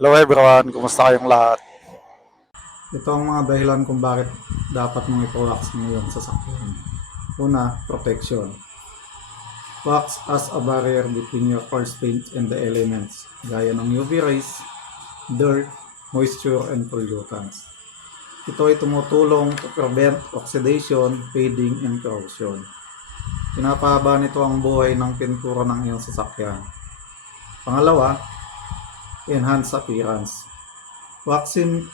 Hello everyone, kumusta kayong lahat? Ito ang mga dahilan kung bakit dapat mong ipa-wax ng iyong sasakyan. Una, protection. Wax as a barrier between your force paint and the elements, gaya ng UV rays, dirt, moisture, and pollutants. Ito ay tumutulong to prevent oxidation, fading, and corrosion. Pinapahaba nito ang buhay ng pintura ng iyong sasakyan. Pangalawa, enhance appearance. Waxing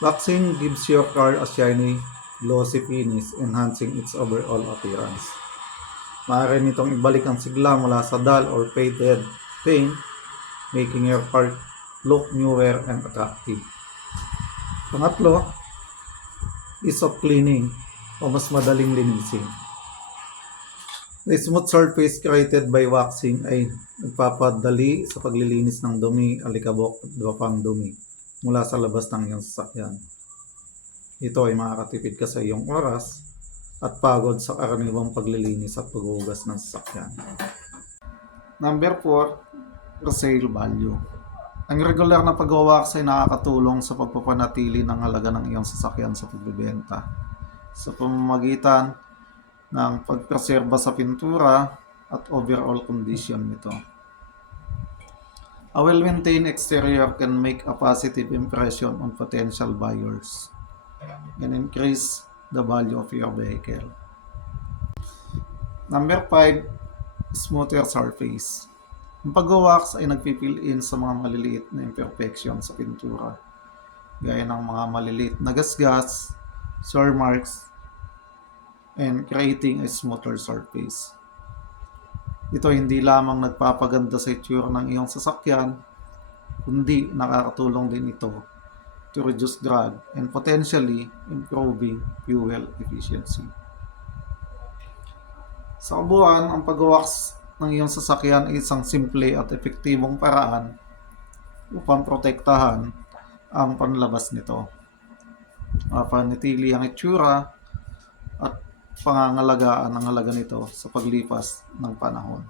Waxing gives your car a shiny, glossy finish, enhancing its overall appearance. Maaari nitong ibalik ang sigla mula sa dull or faded paint, making your car look newer and attractive. Pangatlo, ease of cleaning o mas madaling linisin. The smooth surface created by waxing ay nagpapadali sa paglilinis ng dumi, alikabok at iba pang dumi mula sa labas ng iyong sasakyan. Ito ay makakatipid ka sa iyong oras at pagod sa karaniwang paglilinis at paghuhugas ng sasakyan. Number 4, resale value. Ang regular na pag-wax ay nakakatulong sa pagpapanatili ng halaga ng iyong sasakyan sa pagbebenta sa pamamagitan ng pagpreserba sa pintura at overall condition nito. A well-maintained exterior can make a positive impression on potential buyers and increase the value of your vehicle. Number 5, smoother surface. Ang pag-wax ay nagpifill in sa mga maliliit na imperfection sa pintura, gaya ng mga maliliit na gasgas, sore marks, and creating a smoother surface. Ito hindi lamang nagpapaganda sa itsura ng iyong sasakyan, kundi nakakatulong din ito to reduce drag and potentially improving fuel efficiency. Sa kabuuan, ang pag-wax ng iyong sasakyan ay isang simple at epektibong paraan upang protektahan ang panlabas nito, mapanatili ang itsura at pangangalagaan ang halaga nito sa paglipas ng panahon.